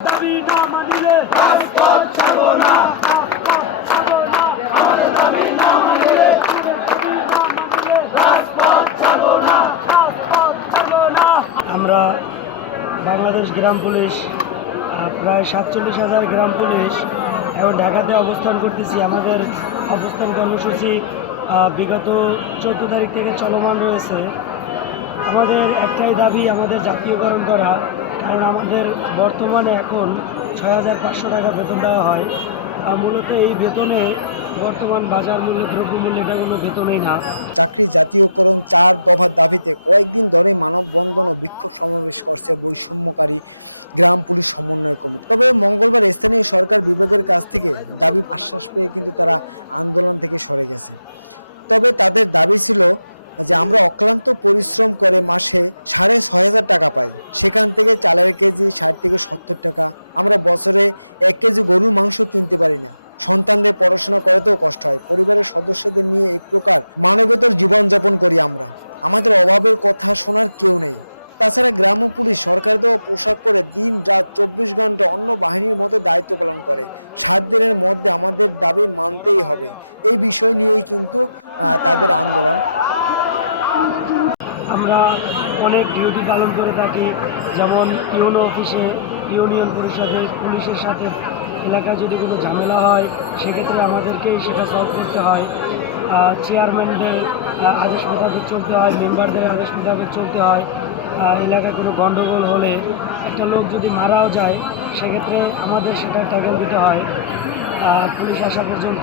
দাবি না মানিলে রাজপথ ছাড়ব না। রাজপথ ছাড়বো না। আমাদের দাবি না মানলে দাবি না মানিলে রাজপথ ছাড়ব না। রাজপথ ছাড়বো না। আমরা বাংলাদেশ গ্রাম পুলিশ আহ, প্রায় সাতচল্লিশ হাজার গ্রাম পুলিশ এখন ঢাকাতে অবস্থান করতেছি। আমাদের অবস্থান কর্মসূচি আহ, বিগত চোদ্দ তারিখ থেকে চলমান রয়েছে। আমাদের একটাই দাবি আমাদের জাতীয়করণ করা। কারণ আমাদের বর্তমানে এখন ছয় হাজার পাঁচশো টাকা বেতন দেওয়া হয়। মূলত এই বেতনে বর্তমান বাজার মূল্য দ্রব্যমূল্য এটা কোনো বেতনই না। আমরা অনেক ডিউটি পালন করে থাকি, যেমন ইউনো অফিসে, ইউনিয়ন পরিষদে, পুলিশের সাথে। এলাকায় যদি কোনো ঝামেলা হয়, সেক্ষেত্রে আমাদেরকেই সেটা সলভ করতে হয়। চেয়ারম্যানদের আদেশ মোতাবেক চলতে হয় মেম্বারদের আদেশ মোতাবেক চলতে হয়। এলাকায় কোনো গণ্ডগোল হলে একটা লোক যদি মারাও যায়, সেক্ষেত্রে আমাদের সেটা ট্যাগেল দিতে হয়। পুলিশ আসা পর্যন্ত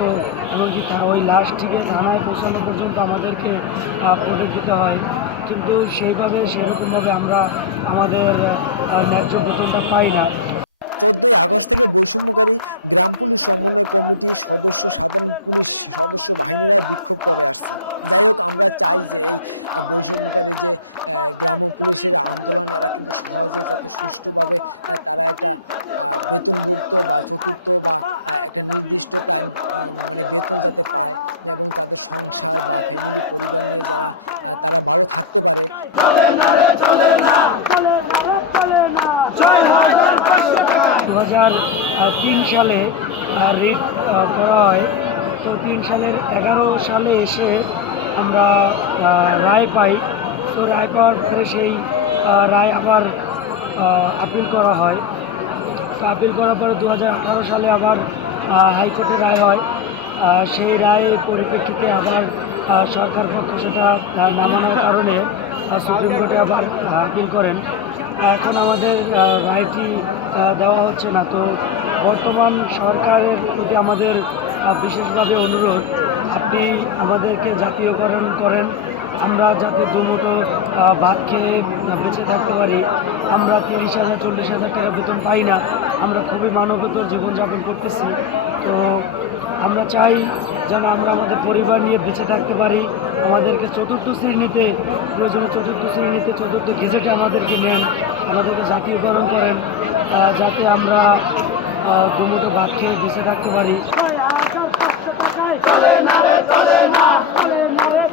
এমনকি ওই লাশ থানায় পৌঁছানো পর্যন্ত আমাদেরকে প্রোটেক্ট দিতে হয়। কিন্তু সেইভাবে সেরকমভাবে আমরা আমাদের ন্যায্য বেতনটা পাই না। দাবি না মানিলে রাজপথ ছাড়বো না আমাদের দাবি না মানিলে এক দফা এক দাবি জাতীয়করণ জাতীয়করণ এক দফা এক দাবি জাতীয়করণ জাতীয়করণ এক দফা এক দাবি জাতীয়করণ জাতীয়করণ ছয় হাজার পাঁচশো টাকায় চলে না রে চলে না ছয় হাজার পাঁচশো টাকায় চলে না রে দু হাজার তিন সালে রিট করা হয়। তো তিন সালের এগারো সালে এসে আমরা রায় পাই। তো রায় পাওয়ার পরে সেই রায় আবার আপিল করা হয়। তো আপিল করার পরে দু হাজার আঠারো সালে আবার হাইকোর্টে রায় হয়। সেই রায়ের পরিপ্রেক্ষিতে আবার সরকার পক্ষ সেটা নামানোর কারণে সুপ্রিম কোর্টে আবার আপিল করেন। এখন আমাদের রায়টি দেওয়া হচ্ছে না। তো বর্তমান সরকারের প্রতি আমাদের বিশেষভাবে অনুরোধ, আপনি আমাদেরকে জাতীয়করণ করেন। আমরা যাতে দুমুটো ভাত খেয়ে বেঁচে থাকতে পারি, আমরা তিরিশ হাজার, চল্লিশ হাজার টাকা বেতন পাই না। আমরা খুবই মানবতর জীবনযাপন করতেছি। তো আমরা চাই যেন আমরা আমাদের পরিবার নিয়ে বেঁচে থাকতে পারি। আমাদেরকে চতুর্থ শ্রেণীতে, প্রয়োজনে চতুর্থ শ্রেণীতে, চতুর্থ গেজেটে আমাদেরকে নেন, আমাদেরকে জাতীয়করণ করেন যাতে আমরা দুমুটো ভাত খেয়ে বেঁচে থাকতে পারি। চলে না রে, চলে না। চলে না রে